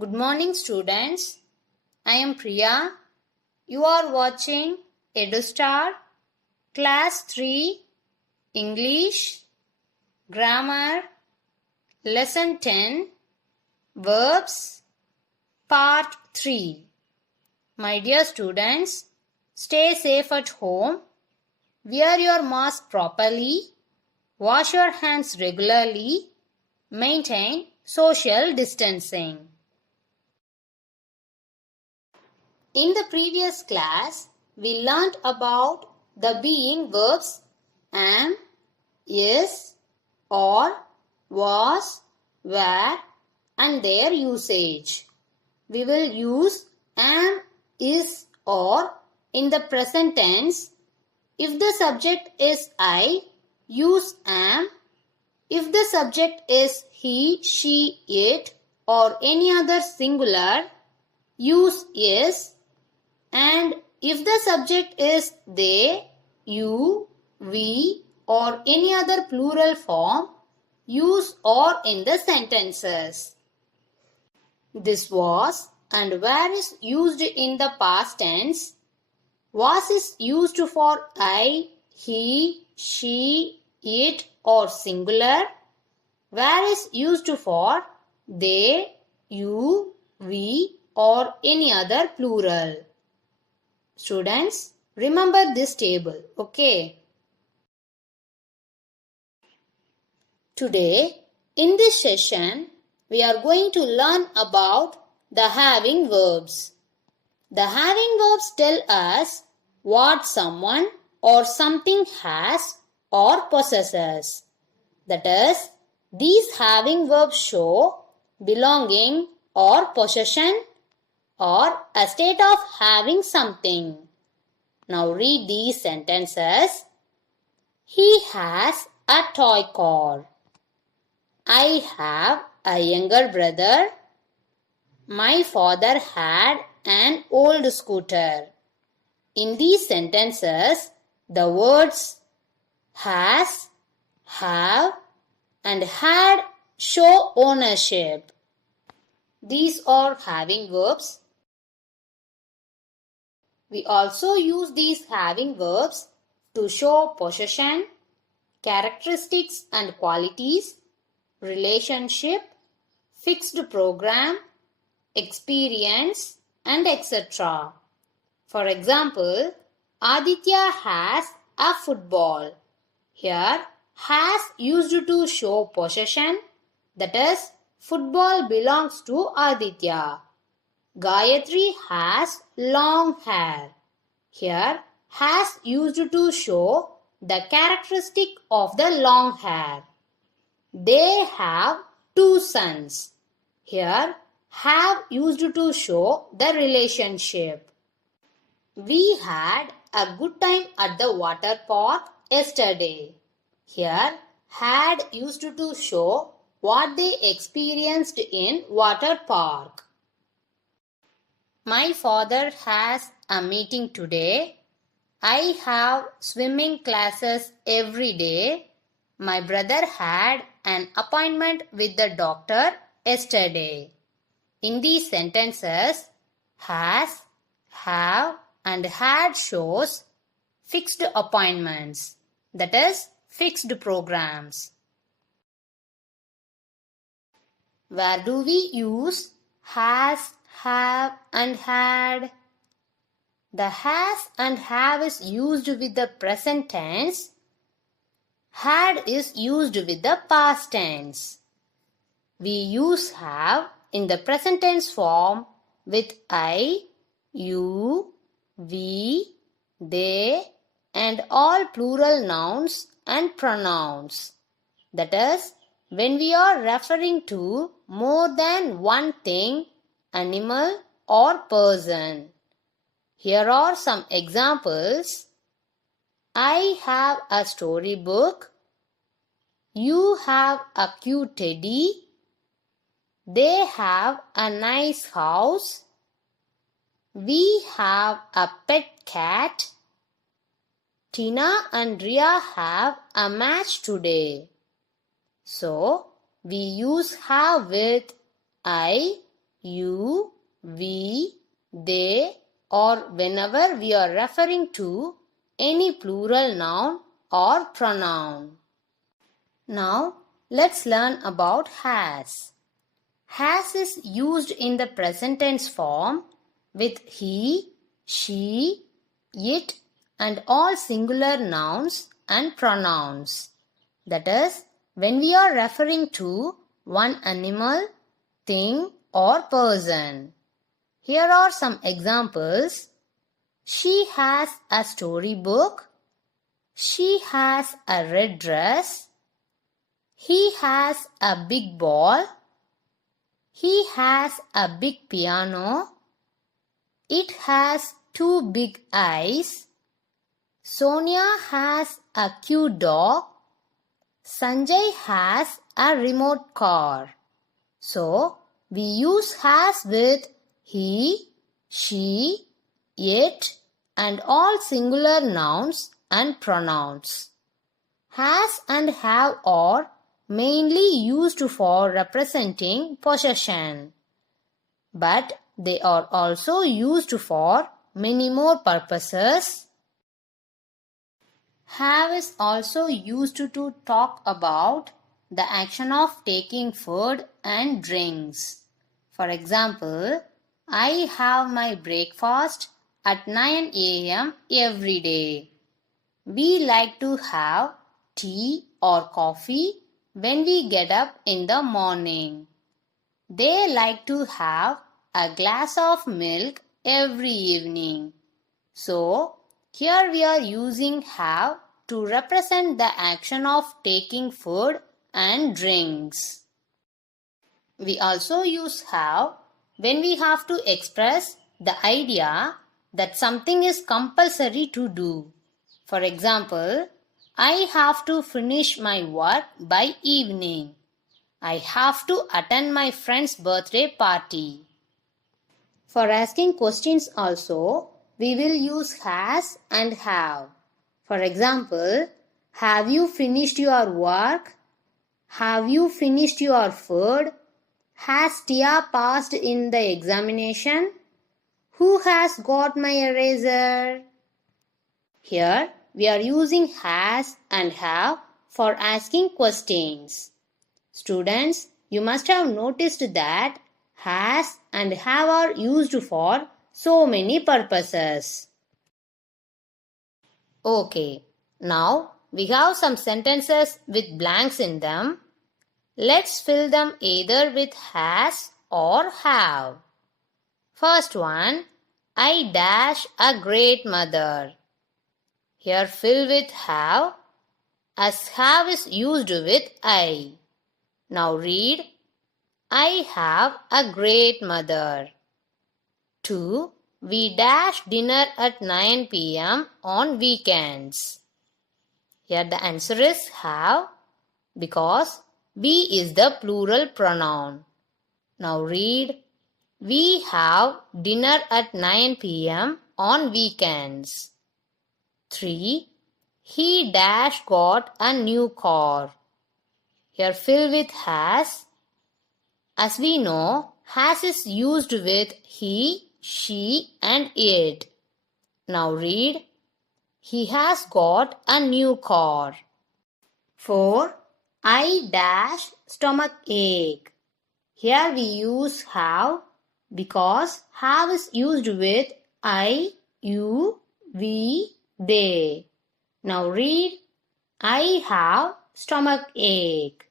Good morning, students. I am Priya. You are watching EduStar Class.3 English Grammar Lesson 10 Verbs Part.3. My dear students, stay safe at home. Wear your mask properly. Wash your hands regularly. Maintain social distancing. In the previous class, we learnt about the being verbs am, is, or, was, were and their usage. We will use am, is, or in the present tense. If the subject is I, use am. If the subject is he, she, it or any other singular, use is. And if the subject is they, you, we or any other plural form, use or in the sentences. This was and were is used in the past tense. Was is used for I, he, she, it or singular. Were is used for they, you, we or any other plural. Students, remember this table, okay? Today, in this session, we are going to learn about the having verbs. The having verbs tell us what someone or something has or possesses. That is, these having verbs show belonging or possession or a state of having something. Now read these sentences. He has a toy car. I have a younger brother. My father had an old scooter. In these sentences, the words has, have and had show ownership. These are having verbs. We also use these having verbs to show possession, characteristics and qualities, relationship, fixed program, experience, and etc. For example, Aditya has a football. Here, has used to show possession, that is, football belongs to Aditya. Gayatri has long hair. Here, has used to show the characteristic of the long hair. They have 2 sons. Here, have used to show the relationship. We had a good time at the water park yesterday. Here, had used to show what they experienced in water park. My father has a meeting today. I have swimming classes every day. My brother had an appointment with the doctor yesterday. In these sentences, has, have and had shows fixed appointments, that is, fixed programs. Where do we use has, have and had? The has and have is used with the present tense. Had is used with the past tense. We use have in the present tense form with I, you, we, they and all plural nouns and pronouns. That is, when we are referring to more than one thing, animal or person. Here are some examples. I have a storybook. You have a cute teddy. They have a nice house. We have a pet cat. Tina and Ria have a match today. So, we use have with I, you, we, they, or whenever we are referring to any plural noun or pronoun. Now, let's learn about has. Has is used in the present tense form with he, she, it, and all singular nouns and pronouns. That is, when we are referring to one animal, thing, or person. Here are some examples. She has a storybook. She has a red dress. He has a big ball. He has a big piano. It has two big eyes. Sonia has a cute dog. Sanjay has a remote car. So, we use has with he, she, it, and all singular nouns and pronouns. Has and have are mainly used for representing possession, but they are also used for many more purposes. Have is also used to talk about the action of taking food and drinks. For example, I have my breakfast at 9 a.m. every day. We like to have tea or coffee when we get up in the morning. They like to have a glass of milk every evening. So, here we are using have to represent the action of taking food and drinks. We also use have when we have to express the idea that something is compulsory to do. For example, I have to finish my work by evening. I have to attend my friend's birthday party. For asking questions also, we will use has and have. For example, have you finished your work? Have you finished your food? Has Tia passed in the examination? Who has got my eraser? Here we are using has and have for asking questions. Students, you must have noticed that has and have are used for so many purposes. Okay, now we have some sentences with blanks in them. Let's fill them either with has or have. First one, I dash a great mother. Here fill with have, as have is used with I. Now read, I have a great mother. 2. We dash dinner at 9 p.m. on weekends. Here the answer is have because we is the plural pronoun. Now read, we have dinner at 9 p.m. on weekends. 3. He dash got a new car. Here fill with has. As we know, has is used with he, she and it. Now read, he has got a new car. 4. I dash stomach ache. Here we use have because have is used with I, you, we, they. Now read, I have stomach ache.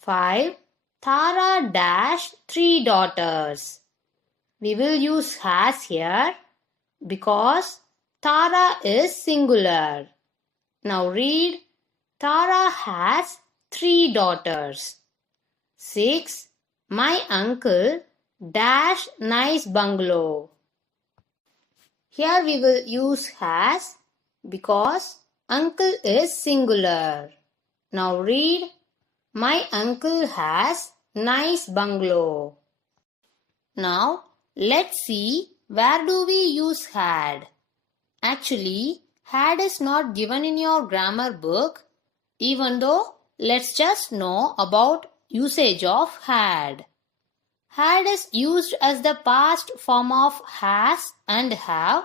5. Tara dash 3 daughters. We will use has here because Tara is singular. Now read, Tara has 3 daughters. 6. My uncle dash nice bungalow. Here we will use has because uncle is singular. Now read, my uncle has nice bungalow. Now let's see where do we use had. Actually, had is not given in your grammar book, even though let's just know about usage of had. Had is used as the past form of has and have.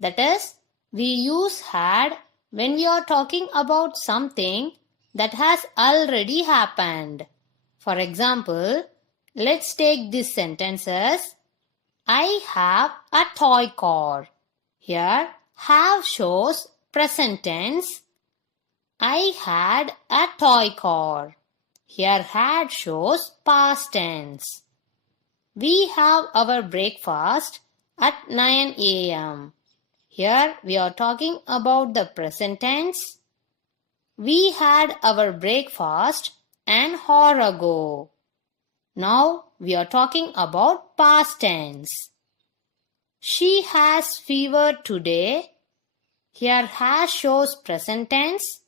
That is, we use had when we are talking about something that has already happened. For example, let's take these sentences. I have a toy car. Here, have shows present tense. I had a toy car. Here, had shows past tense. We have our breakfast at 9 a.m. Here, we are talking about the present tense. We had our breakfast an hour ago. Now, we are talking about past tense. She has fever today. Here has shows present tense.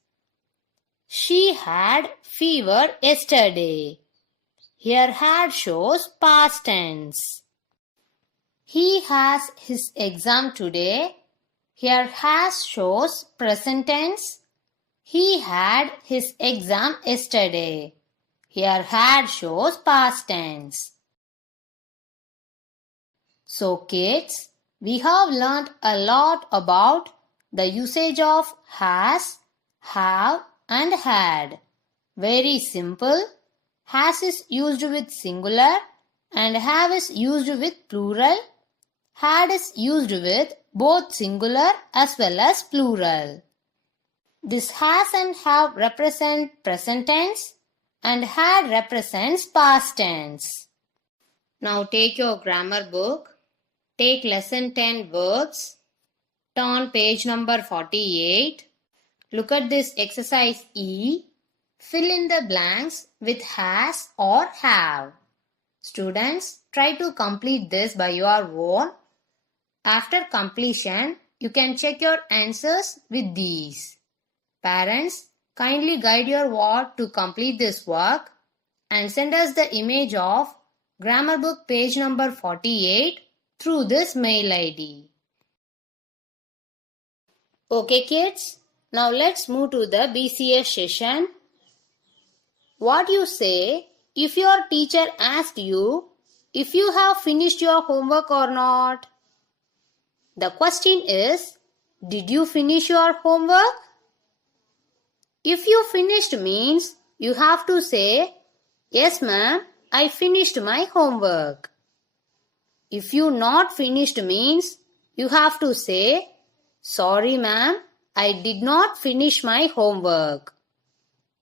She had fever yesterday. Here had shows past tense. He has his exam today. Here has shows present tense. He had his exam yesterday. Here had shows past tense. So kids, we have learnt a lot about the usage of has, have and had. Very simple. Has is used with singular and have is used with plural. Had is used with both singular as well as plural. This has and have represent present tense and had represents past tense. Now take your grammar book. Take lesson 10 verbs. Turn page number 48. Look at this exercise E. Fill in the blanks with has or have. Students, try to complete this by your own. After completion, you can check your answers with these. Parents, kindly guide your ward to complete this work and send us the image of grammar book page number 48 through this mail ID. Okay kids, now let's move to the BCS session. What you say if your teacher asked you if you have finished your homework or not? The question is, did you finish your homework? If you finished means you have to say, yes ma'am, I finished my homework. If you not finished means you have to say, sorry ma'am, I did not finish my homework.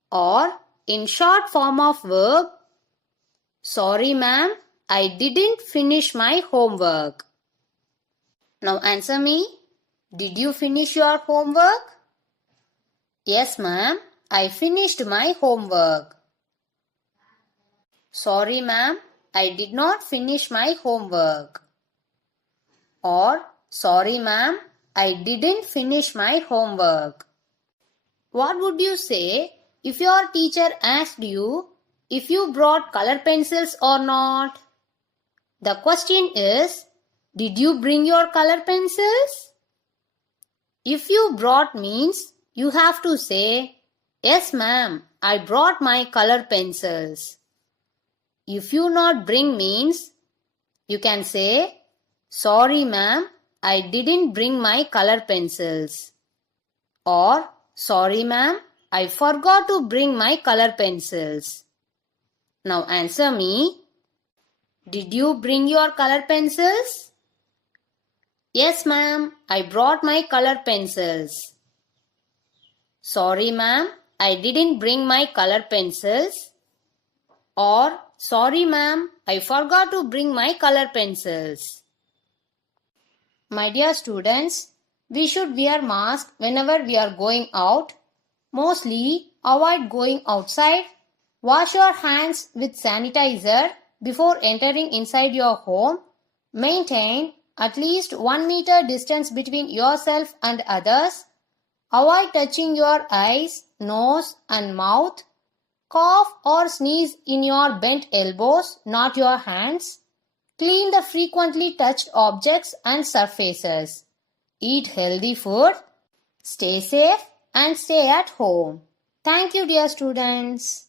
Or in short form of verb, sorry ma'am, I didn't finish my homework. Now answer me, did you finish your homework? Yes ma'am, I finished my homework. Sorry ma'am, I did not finish my homework. Or sorry ma'am, I didn't finish my homework. What would you say if your teacher asked you if you brought color pencils or not? The question is, did you bring your color pencils? If you brought means you have to say, yes ma'am, I brought my color pencils. If you not bring means you can say, sorry ma'am, I didn't bring my color pencils. Or, sorry ma'am, I forgot to bring my color pencils. Now answer me. Did you bring your color pencils? Yes ma'am, I brought my color pencils. Sorry ma'am, I didn't bring my color pencils. Or, sorry ma'am, I forgot to bring my color pencils. My dear students, we should wear mask whenever we are going out. Mostly, avoid going outside. Wash your hands with sanitizer before entering inside your home. Maintain at least 1 meter distance between yourself and others. Avoid touching your eyes, nose and mouth. Cough or sneeze in your bent elbows, not your hands. Clean the frequently touched objects and surfaces. Eat healthy food. Stay safe and stay at home. Thank you, dear students.